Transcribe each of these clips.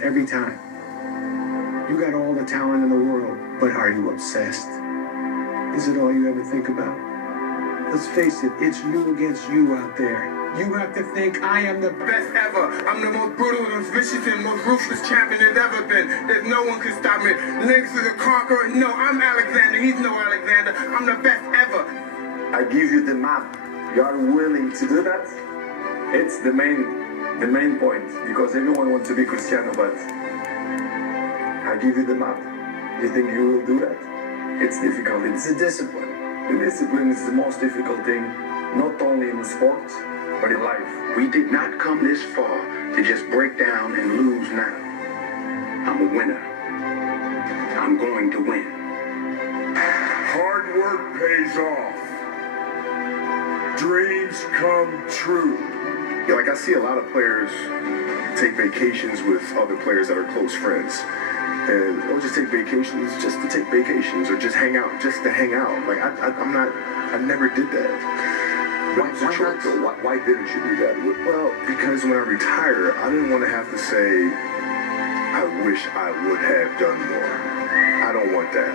every time. You got all the talent in the world, but are you obsessed? Is it all you ever think about? Let's face it, it's you against you out there. You have to think I am the best ever. I'm the most brutal, most vicious, and most ruthless champion there's ever been. There's no one can stop me. Lynx is a conqueror. No, I'm Alexander. He's no Alexander. I'm the best ever. I give you the map. You are willing to do that? It's the main point, because everyone wants to be Cristiano, but I give you the map. You think you will do that? It's difficult. It's the discipline. The discipline is the most difficult thing, not only in sports, but in life. We did not come this far to just break down and lose now. I'm a winner. I'm going to win. Hard work pays off. Dreams come true. Yeah, like I see a lot of players take vacations with other players that are close friends. And they'll just take vacations just to take vacations, or just hang out just to hang out. Like I never did that. Why not though? Why didn't you do that? Well, because when I retire, I didn't want to have to say, I wish I would have done more. I don't want that.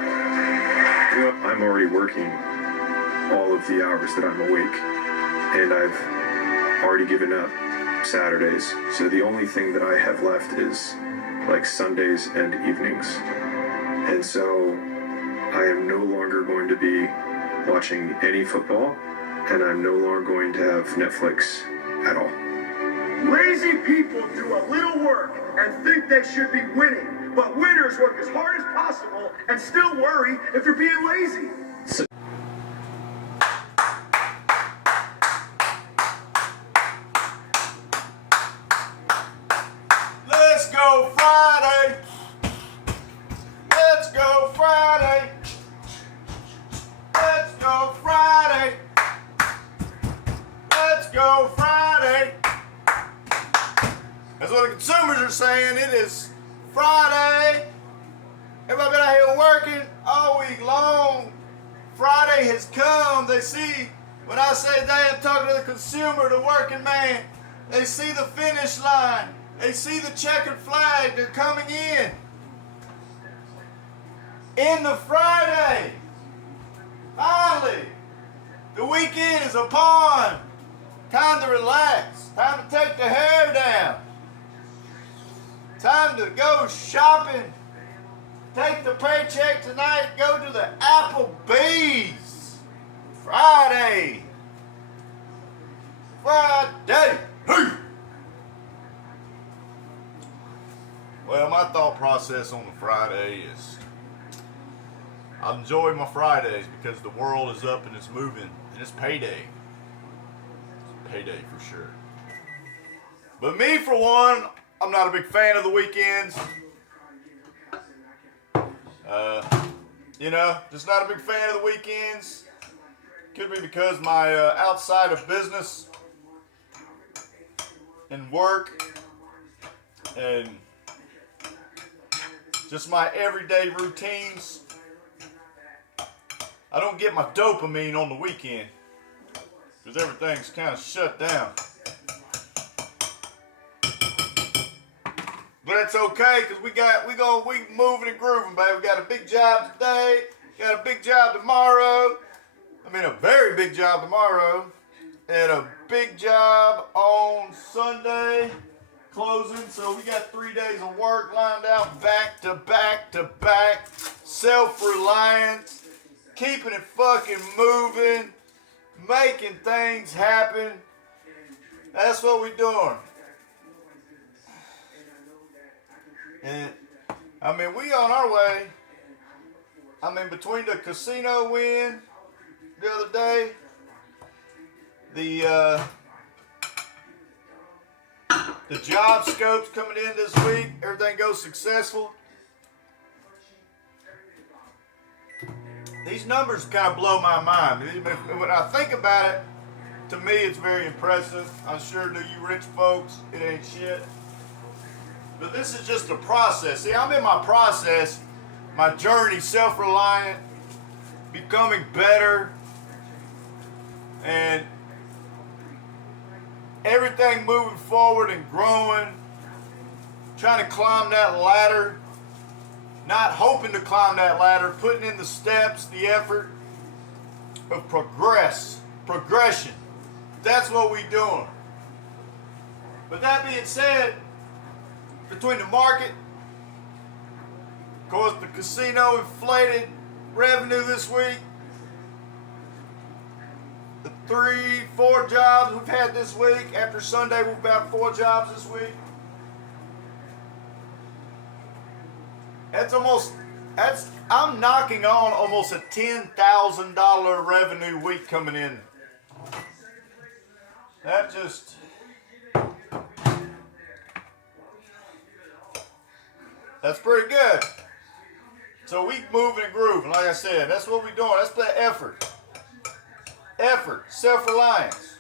You know, I'm already working all of the hours that I'm awake, and I've already given up Saturdays. So the only thing that I have left is like Sundays and evenings. And so I am no longer going to be watching any football, and I'm no longer going to have Netflix at all. Lazy people do a little work and think they should be winning, but winners work as hard as possible and still worry if they're being lazy. Let's go Friday. Let's go Friday. Let's go Friday. Let's go Friday. That's what the consumers are saying. It is Friday. Everybody been out here working all week long. Friday has come. They see, when I say they, I'm talking to the consumer, the working man. They see the finish line. They see the checkered flag. They're coming in. Into Friday. Finally, the weekend is upon. Time to relax. Time to take the hair down. Time to go shopping. Take the paycheck tonight. Go to the Applebee's. Friday. Friday. Hey. Well, my thought process on the Friday is I enjoy my Fridays because the world is up and it's moving and it's payday. It's payday for sure. But me, for one, I'm not a big fan of the weekends. Just not a big fan of the weekends. Could be because my outside of business and work and just my everyday routines. I don't get my dopamine on the weekend because everything's kind of shut down. But it's okay because we moving and grooving, baby. We got a big job today. Got a big job tomorrow. I mean, a very big job tomorrow, and a big job on Sunday. Closing, so we got 3 days of work lined out, back to back to back. Self-reliance, keeping it fucking moving, making things happen. That's what we're doing. And I mean, we on our way. I mean, between the casino win the other day, the job scopes coming in this week, everything goes successful. These numbers kind of blow my mind. When I think about it, to me it's very impressive. I'm sure to you rich folks, it ain't shit. But this is just a process. See, I'm in my process, my journey, self-reliant, becoming better, and everything moving forward and growing. trying to climb that ladder, not hoping to climb that ladder, putting in the steps, the effort of progression. That's what we doing. But that being said, between the market, of course, the casino inflated revenue this week, the 3-4 jobs we've had this week, after Sunday we've had 4 jobs this week. I'm knocking on almost a $10,000 revenue week coming in. That's pretty good. So we moving and grooving, like I said. That's what we doing. That's the effort. Effort, self-reliance.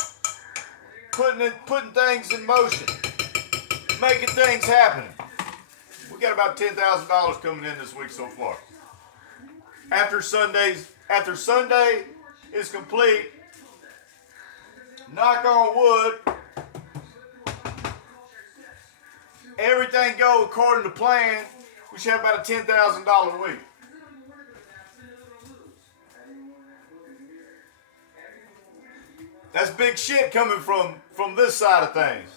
Putting things in motion. Making things happen. We got about $10,000 coming in this week so far. After Sunday is complete, knock on wood, everything go according to plan, we should have about a $10,000 week. That's big shit coming from this side of things.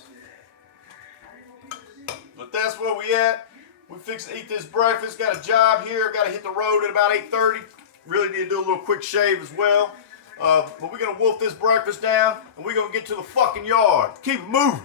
But that's where we at. We fix to eat this breakfast. Got a job here. Got to hit the road at about 8:30. Really need to do a little quick shave as well. But we're going to wolf this breakfast down, and we're going to get to the fucking yard. Keep it moving.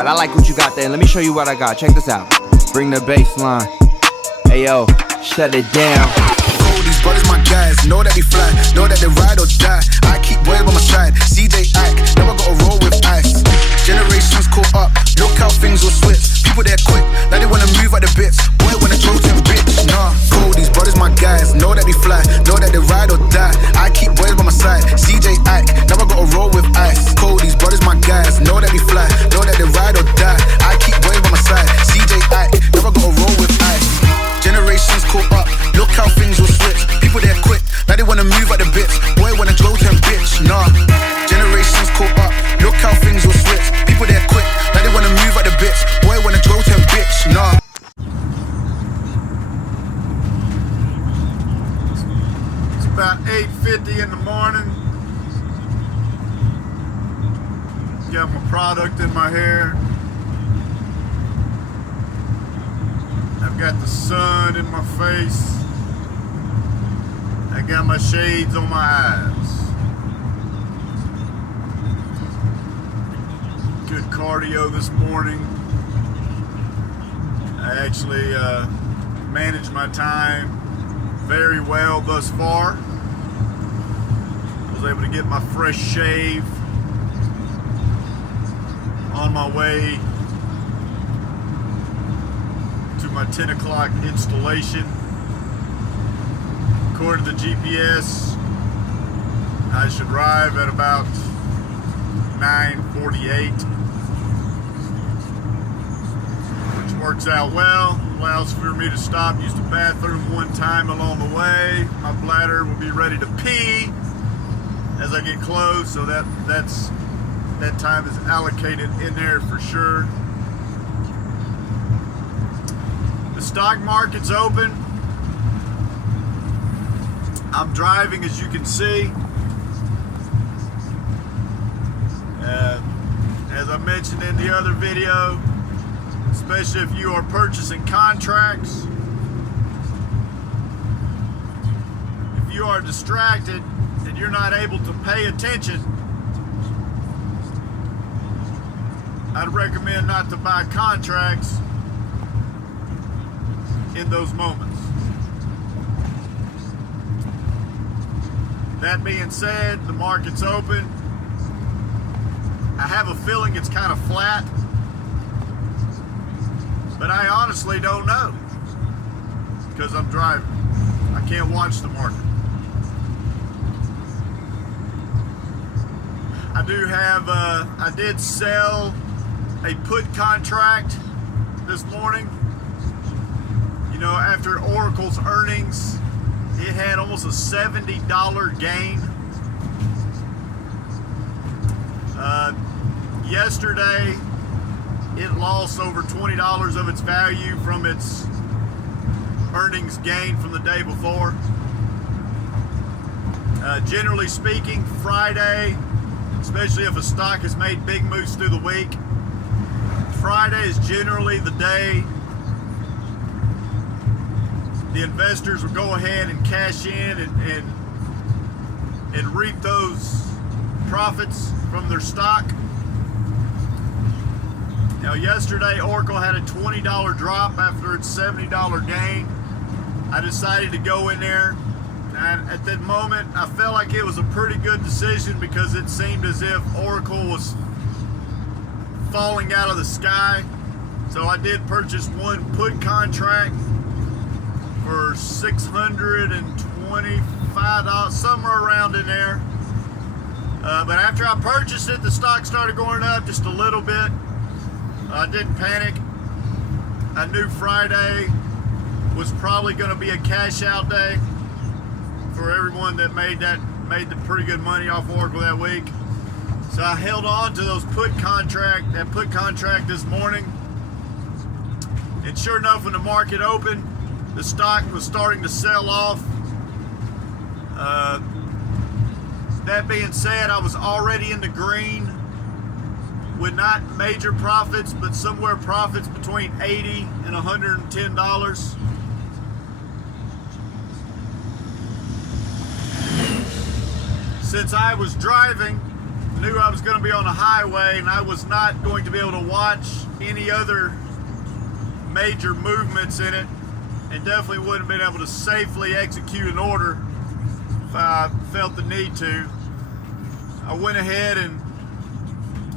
I like what you got there. Let me show you what I got. Check this out. Bring the bass line. Hey yo, shut it down. These brothers my guys, know that they fly, know that they ride or die. I keep boys by my side, see they act, never gotta roll with ice. Generations caught up, look how things will switch. People there quick, now they wanna move at the bits. Boy wanna choke them bitch, nah. Cool, these brothers my guys, know that they fly, know that they ride or die. I keep boys by my side, CJ act, never gotta roll with ice. Cool, these brothers my guys, know that they fly, know that they ride or die. I keep boys by my side, CJ act, never gotta roll with ice. Generations caught up, look how things will switch. People there quick, now they wanna move at the bits. Boy wanna glow them bitch, nah. Generations caught up, look how things will switch. People there quick, now they wanna move at the bits. Boy wanna glow them bitch, nah. It's about 8:50 in the morning. Got my product in my hair. I've got the sun in my face. I got my shades on my eyes. Good cardio this morning. I actually managed my time very well thus far. I was able to get my fresh shave on my way to my 10 o'clock installation. According to the GPS, I should arrive at about 9:48, which works out well. Allows for me to stop, use the bathroom one time along the way. My bladder will be ready to pee as I get close, so that time is allocated in there for sure. The stock market's open. I'm driving, as you can see. As I mentioned in the other video, especially if you are purchasing contracts, if you are distracted and you're not able to pay attention, I'd recommend not to buy contracts in those moments. That being said, the market's open. I have a feeling it's kind of flat, but I honestly don't know because I'm driving. I can't watch the market. I did sell a put contract this morning. You know, after Oracle's earnings, it had almost a $70 gain. Yesterday, it lost over $20 of its value from its earnings gain from the day before. Generally speaking, Friday, especially if a stock has made big moves through the week, Friday is generally the day the investors will go ahead and cash in and reap those profits from their stock. Now, yesterday, Oracle had a $20 drop after its $70 gain. I decided to go in there, and at that moment, I felt like it was a pretty good decision because it seemed as if Oracle was falling out of the sky. So I did purchase one put contract for $625, somewhere around in there. But after I purchased it, the stock started going up just a little bit. I didn't panic. I knew Friday was probably going to be a cash out day for everyone that made the pretty good money off Oracle that week. So I held on to that put contract this morning. And sure enough, when the market opened, the stock was starting to sell off. That being said, I was already in the green with not major profits, but somewhere profits between $80 and $110. Since I was driving, knew I was going to be on a highway and I was not going to be able to watch any other major movements in it, and definitely wouldn't have been able to safely execute an order if I felt the need to. I went ahead and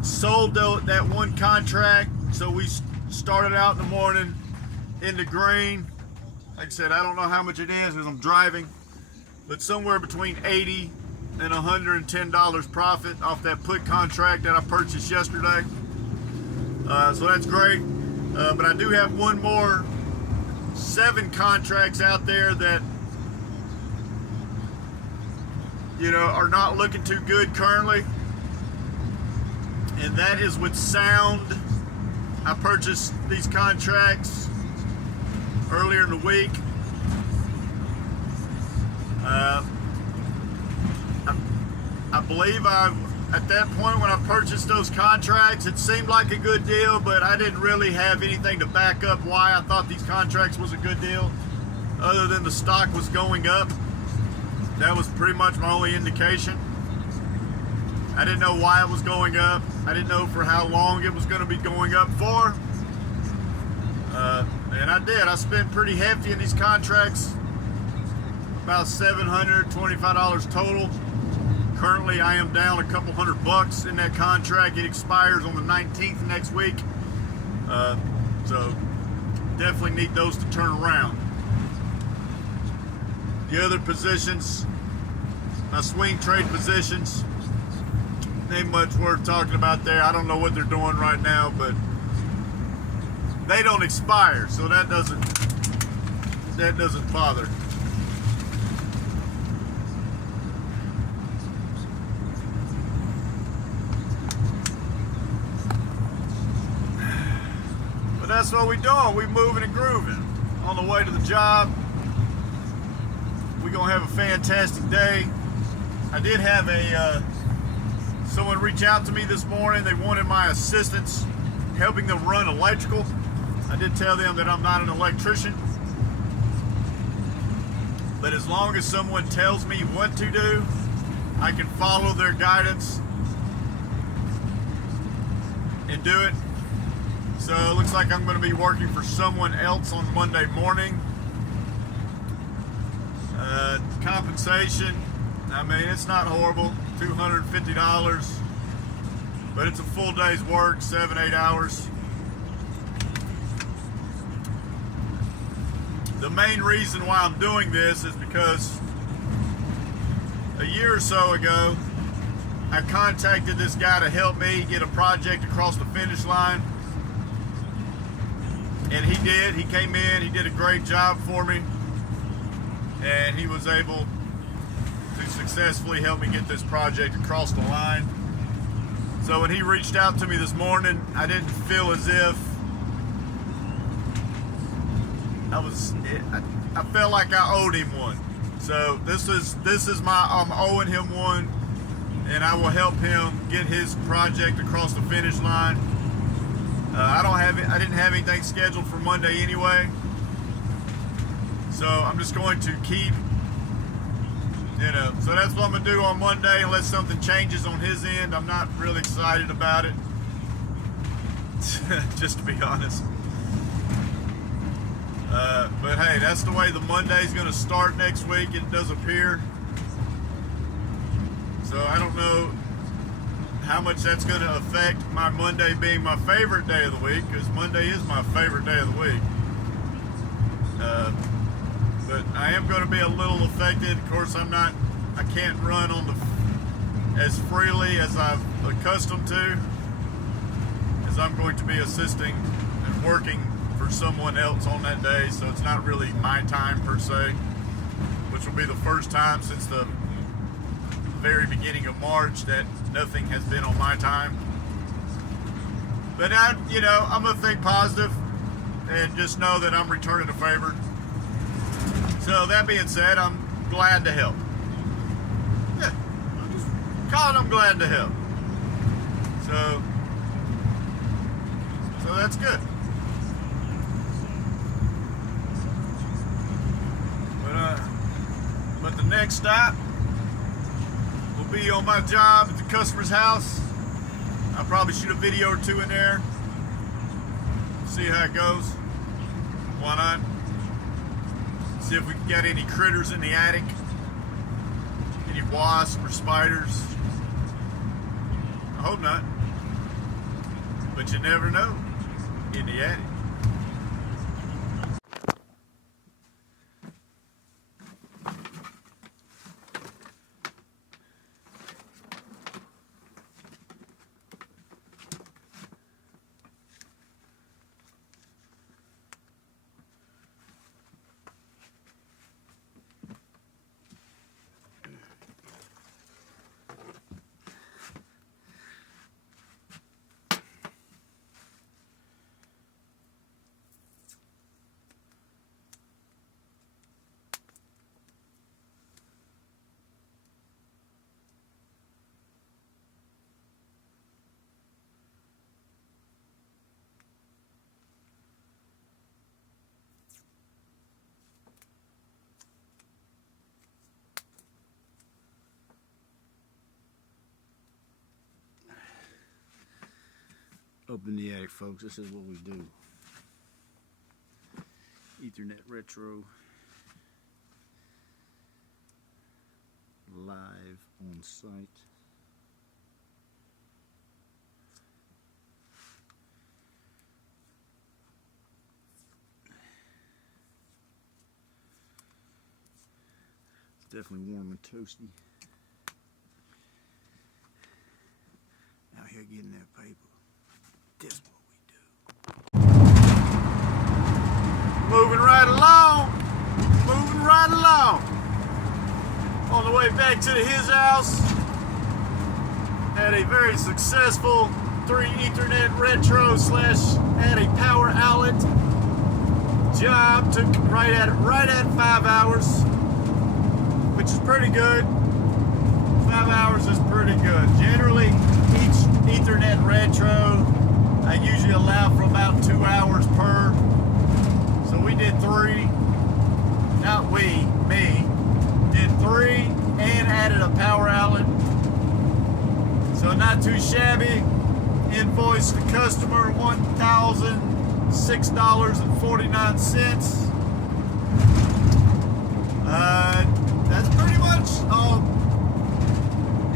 sold that one contract, so we started out in the morning in the green. Like I said, I don't know how much it is because I'm driving, but somewhere between $80 and $110 profit off that put contract that I purchased yesterday. So that's great. But I do have one more 7 contracts out there that, you know, are not looking too good currently. And that is with Sound. I purchased these contracts earlier in the week. I believe at that point when I purchased those contracts, it seemed like a good deal, but I didn't really have anything to back up why I thought these contracts was a good deal, other than the stock was going up. That was pretty much my only indication. I didn't know why it was going up. I didn't know for how long it was going to be going up for. And I did. I spent pretty hefty in these contracts, about $725 total. Currently, I am down a couple $100 in that contract. It expires on the 19th next week. So definitely need those to turn around. The other positions, my swing trade positions, ain't much worth talking about there. I don't know what they're doing right now, but they don't expire, so that doesn't bother. But that's what we doing. We moving and grooving on the way to the job. We're gonna have a fantastic day. I did have someone reach out to me this morning. They wanted my assistance helping them run electrical. I did tell them that I'm not an electrician, but as long as someone tells me what to do, I can follow their guidance and do it. So it looks like I'm going to be working for someone else on Monday morning. Compensation, I mean, it's not horrible, $250, but it's a full day's work, 7-8 hours. The main reason why I'm doing this is because a year or so ago, I contacted this guy to help me get a project across the finish line. And he did. He came in, he did a great job for me. And he was able to successfully help me get this project across the line. So when he reached out to me this morning, I didn't feel as if I felt like I owed him one. So this is I'm owing him one, and I will help him get his project across the finish line. I didn't have anything scheduled for Monday anyway. So I'm just going to keep, so that's what I'm going to do on Monday unless something changes on his end. I'm not really excited about it, just to be honest. But hey, that's the way the Monday's going to start next week, it does appear. So I don't know how much that's going to affect my Monday being my favorite day of the week, because Monday is my favorite day of the week. But I am going to be a little affected. Of course, I can't run as freely as I'm accustomed to, as I'm going to be assisting and working for someone else on that day, so it's not really my time per se, which will be the first time since the very beginning of March that nothing has been on my time. But I'm gonna think positive and just know that I'm returning a favor. So that being said, I'm glad to help. Yeah, I'm glad to help. So that's good. But the next stop will be on my job at the customer's house. I'll probably shoot a video or two in there. See how it goes. Why not? See if we can get any critters in the attic. Any wasps or spiders. I hope not. But you never know in the attic. Up in the attic, folks. This is what we do. Ethernet Retro live on site. It's definitely warm and toasty. Out here getting that paper. That's what we do. Moving right along. Moving right along. On the way back to his house. Had a very successful 3 Ethernet Retro / had a power outlet job. Took right at 5 hours, which is pretty good. 5 hours is pretty good. Generally, each Ethernet Retro, I usually allow for about 2 hours per. So we did 3. Not we, me. Did 3 and added a power outlet. So not too shabby. Invoiced the customer $1,006.49. That's pretty much all.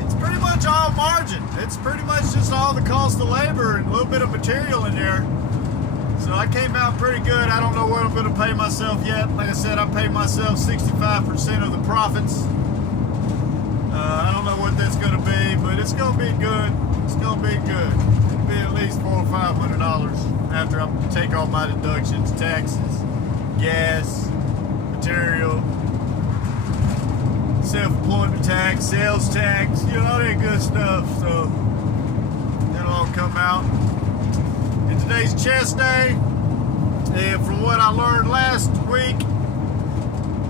It's pretty much all margin. It's pretty much just all the cost of labor and a little bit of material in there. So I came out pretty good. I don't know what I'm going to pay myself yet. Like I said, I paid myself 65% of the profits. I don't know what that's going to be, but it's going to be good. It's going to be good. It'll be at least $400 or $500 after I take all my deductions, taxes, gas, material, self-employment tax, sales tax, you know, all that good stuff. So that'll all come out. And today's chest day, and from what I learned last week,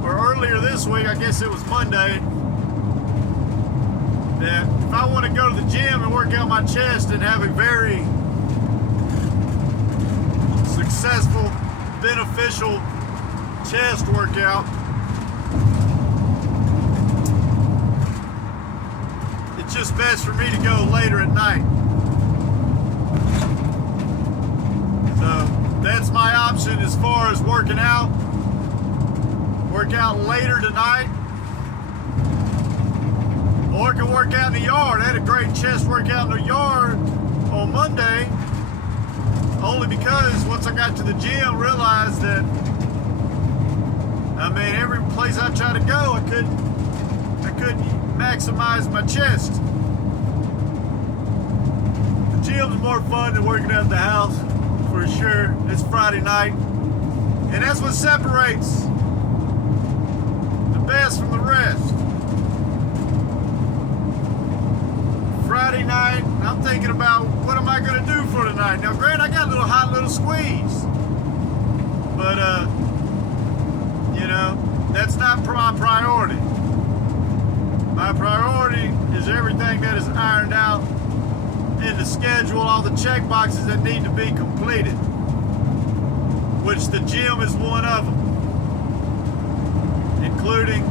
or earlier this week, I guess it was Monday, that if I want to go to the gym and work out my chest and have a very successful, beneficial chest workout, it's just best for me to go later at night. So that's my option as far as working out. Work out later tonight. Or I can work out in the yard. I had a great chest workout in the yard on Monday. Only because once I got to the gym, realized that, I mean, every place I try to go, I couldn't maximize my chest. The gym's more fun than working out at the house, for sure. It's Friday night. And that's what separates the best from the rest. Friday night, I'm thinking about what am I going to do for tonight. Now, granted, I got a hot little squeeze, but you know, that's not my priority. My priority is everything that is ironed out in the schedule, all the check boxes that need to be completed, which the gym is one of them, including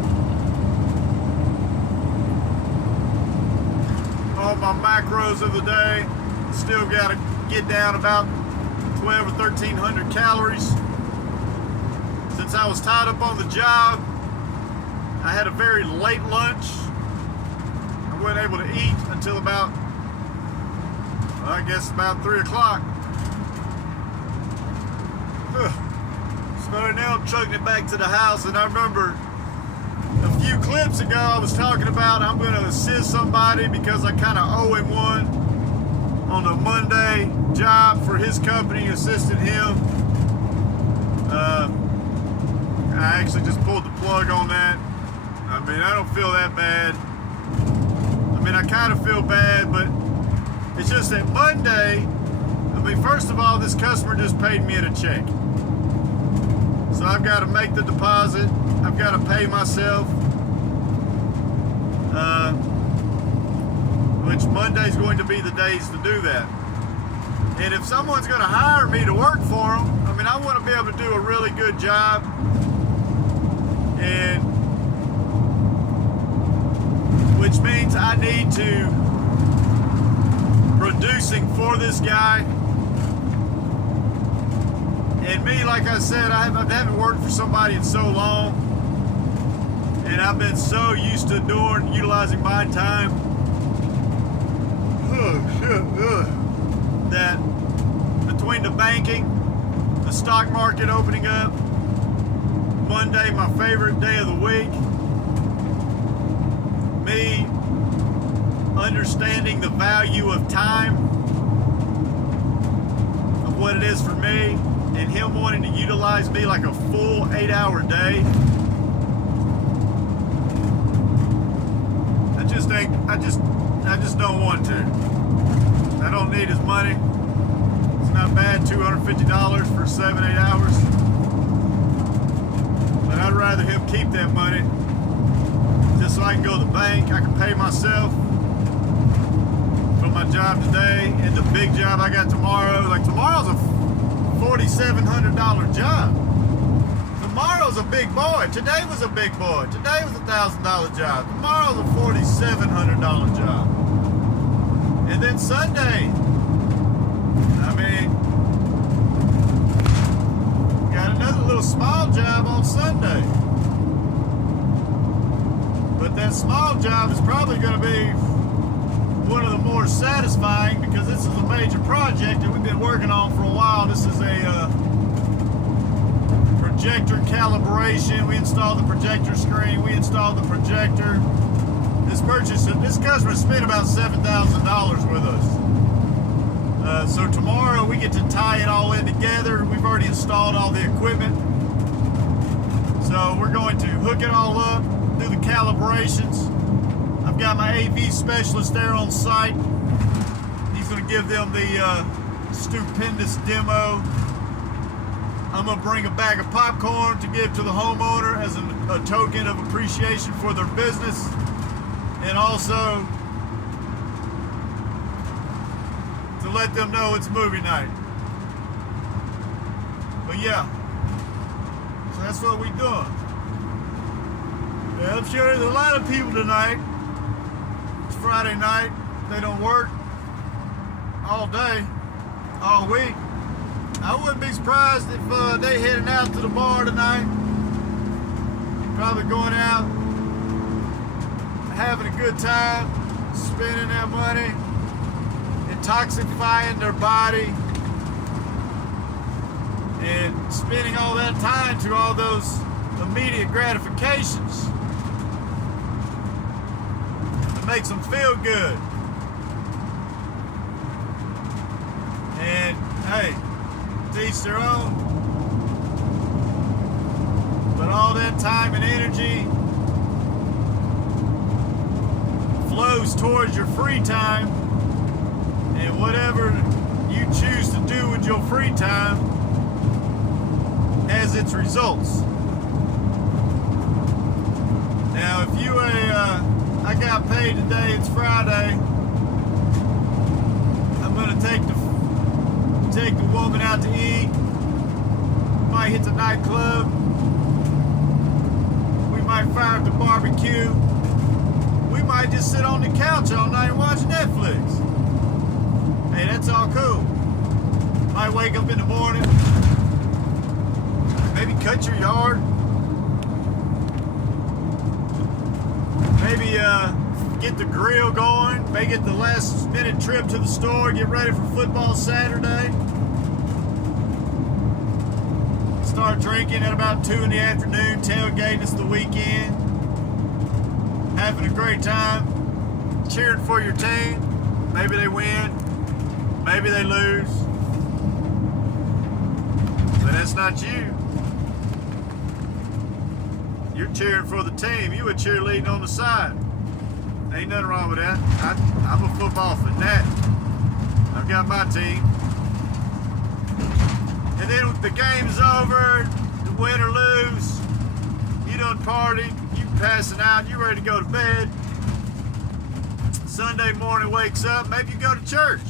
all my macros of the day. Still got to get down about 12 or 1,300 calories. Since I was tied up on the job, I had a very late lunch. I wasn't able to eat until about, well, I guess about 3 o'clock. So now I'm chugging it back to the house, and I remember a few clips ago I was talking about I'm going to assist somebody because I kind of owe him one on a Monday job for his company, assisted him. I actually just pulled the plug on that. I mean, I don't feel that bad. I mean, I kind of feel bad, but it's just that Monday, I mean, first of all, this customer just paid me in a check. So I've got to make the deposit. I've got to pay myself. Which Monday's going to be the days to do that. And if someone's going to hire me to work for them, I mean, I want to be able to do a really good job. And which means I need to producing for this guy. And me, like I said, I haven't worked for somebody in so long, and I've been so used to utilizing my time. That between the banking, the stock market opening up, Monday, my favorite day of the week, me understanding the value of time, of what it is for me, and him wanting to utilize me like a full 8-hour day. I just don't want to. I don't need his money. It's not bad, $250 for 7-8 hours. But I'd rather him keep that money just so I can go to the bank. I can pay myself for my job today and the big job I got tomorrow. Like tomorrow's a $4,700 job. Tomorrow's a big boy. Today was a big boy. Today was a $1,000 job. Tomorrow's a $4,700 job. And then Sunday, I mean, got another little small job on Sunday. But that small job is probably going to be one of the more satisfying because this is a major project that we've been working on for a while. This is a projector calibration. We installed the projector screen. We installed the projector. This customer spent about $7,000 with us. So tomorrow we get to tie it all in together. We've already installed all the equipment. So we're going to hook it all up, do the calibrations. I've got my AV specialist there on site. He's going to give them the stupendous demo. I'm going to bring a bag of popcorn to give to the homeowner as a token of appreciation for their business. And also to let them know it's movie night. But yeah, so that's what we're doing. Yeah, I'm sure there's a lot of people tonight. It's Friday night. They don't work all day, all week. I wouldn't be surprised if they heading out to the bar tonight. Probably going out, having a good time, spending that money, intoxifying their body, and spending all that time to all those immediate gratifications that makes them feel good. And hey, to each their own. But all that time and energy flows towards your free time, and whatever you choose to do with your free time has its results. Now, if you I got paid today, it's Friday, I'm gonna take the woman out to eat, might hit the nightclub, we might fire up the barbecue, we might just sit on the couch all night and watch Netflix. Hey, that's all cool. Might wake up in the morning, maybe cut your yard, maybe get the grill going, maybe get the last minute trip to the store, get ready for football Saturday. Start drinking at about 2 in the afternoon, tailgating. It's the weekend. Having a great time, cheering for your team. Maybe they win, maybe they lose. But that's not you. You're cheering for the team. You were cheerleading on the side. Ain't nothing wrong with that. I'm a football fanatic. I've got my team. And then the game's over, the win or lose, you done partied, you passing out, you ready to go to bed. Sunday morning wakes up, maybe you go to church.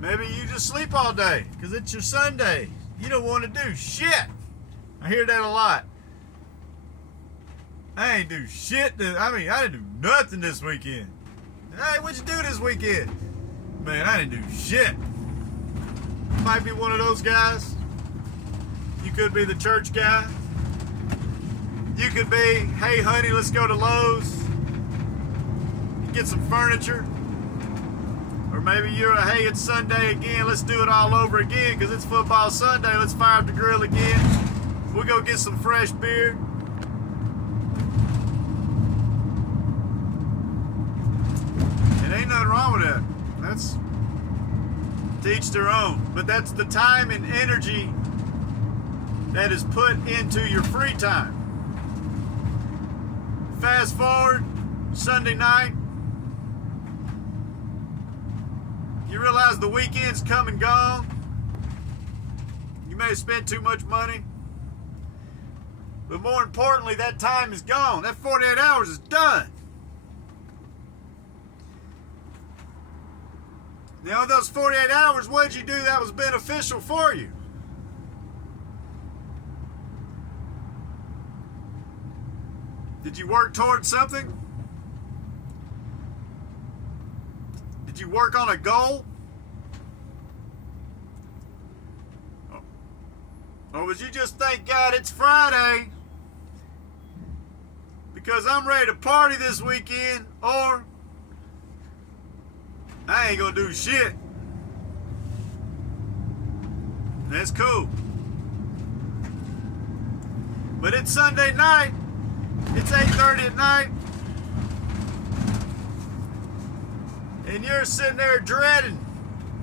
Maybe you just sleep all day because it's your Sunday. You don't want to do shit. I hear that a lot. I ain't do shit. I didn't do nothing this weekend. Hey, what'd you do this weekend? Man, I didn't do shit. might be one of those guys. You could be the church guy. You could be, hey honey, let's go to Lowe's, get some furniture. Or maybe you're a, hey, it's Sunday again, let's do it all over again because it's football Sunday, let's fire up the grill again. We'll go get some fresh beer. It ain't nothing wrong with that. That's to each their own. But that's the time and energy that is put into your free time. Fast forward, Sunday night. You realize the weekend's come and gone. You may have spent too much money. But more importantly, that time is gone. That 48 hours is done. Now, those 48 hours, what did you do that was beneficial for you? Did you work towards something? Did you work on a goal? Or was you just thank God it's Friday because I'm ready to party this weekend, or I ain't gonna do shit? That's cool. But it's Sunday night. It's 8:30 at night. And you're sitting there dreading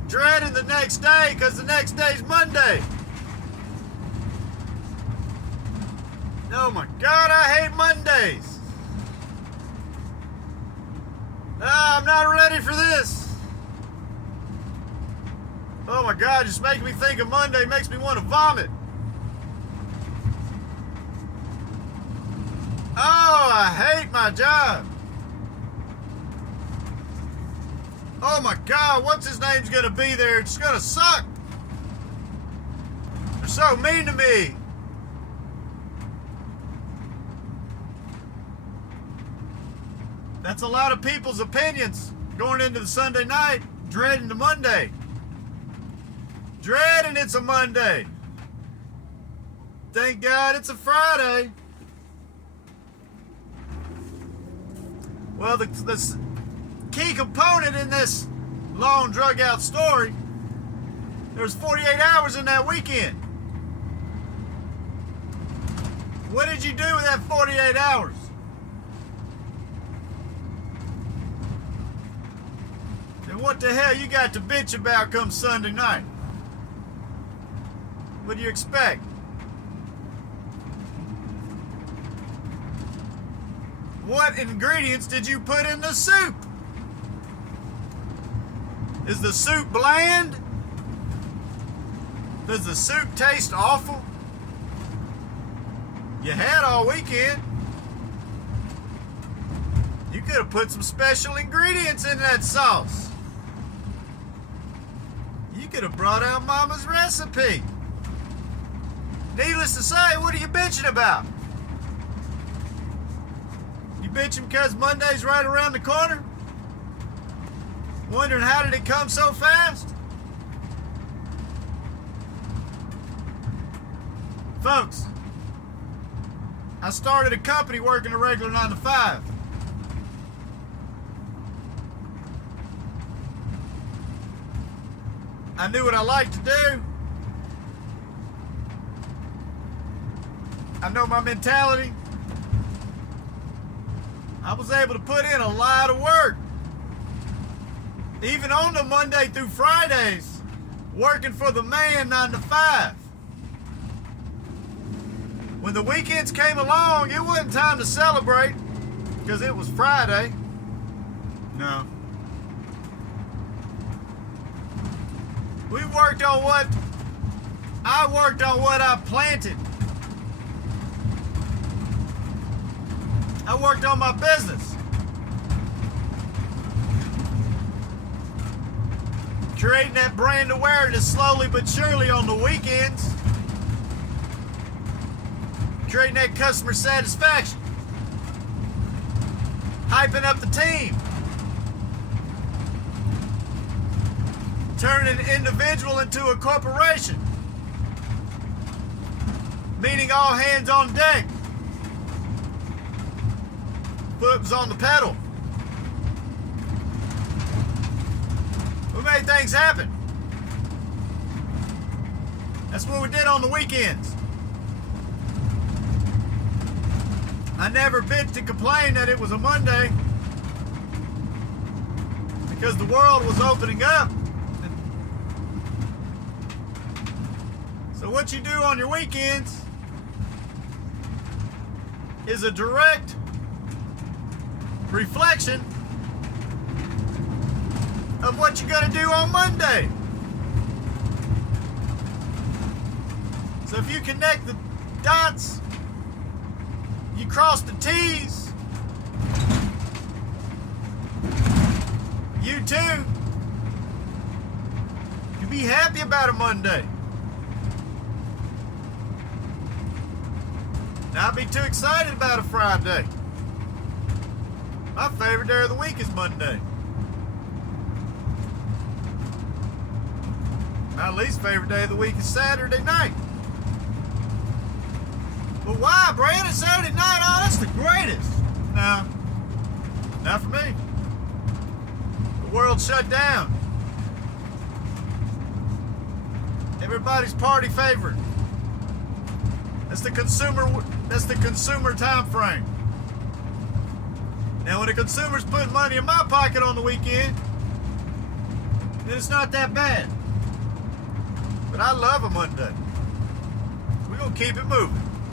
the next day because the next day's Monday. Oh my God, I hate Mondays. I'm not ready for this. Oh my God, just making me think of Monday makes me want to vomit. Oh, I hate my job. Oh my God, what's his name's gonna be there? It's gonna suck. They're so mean to me. That's a lot of people's opinions going into the Sunday night, dreading the Monday. Dreading it's a Monday. Thank God it's a Friday. Well, the key component in this long drug out story, there's 48 hours in that weekend. What did you do with that 48 hours? And what the hell you got to bitch about come Sunday night? What do you expect? What ingredients did you put in the soup? Is the soup bland? Does the soup taste awful? You had all weekend. You could have put some special ingredients in that sauce. You could have brought out Mama's recipe. Needless to say, what are you bitching about? You bitching because Monday's right around the corner? Wondering how did it come so fast? Folks, I started a company working a regular 9 to 5. I knew what I liked to do. I know my mentality. I was able to put in a lot of work. Even on the Monday through Fridays, working for the man 9 to 5. When the weekends came along, it wasn't time to celebrate because it was Friday. No. We worked on what I planted. I worked on my business. Creating that brand awareness slowly but surely on the weekends. Creating that customer satisfaction. Hyping up the team. turn an individual into a corporation, meaning all hands on deck. Foot was on the pedal. We made things happen. That's what we did on the weekends. I never bit to complain that it was a Monday because the world was opening up. So what you do on your weekends is a direct reflection of what you're going to do on Monday. So if you connect the dots, you cross the T's, you too can be happy about a Monday. Not be too excited about a Friday. My favorite day of the week is Monday. My least favorite day of the week is Saturday night. But why, Brandon? Saturday night? Oh, that's the greatest. No, not for me. The world shut down. Everybody's party favorite. That's the consumer time frame. Now when a consumer's putting money in my pocket on the weekend, then it's not that bad. But I love a Monday. We're gonna keep it moving.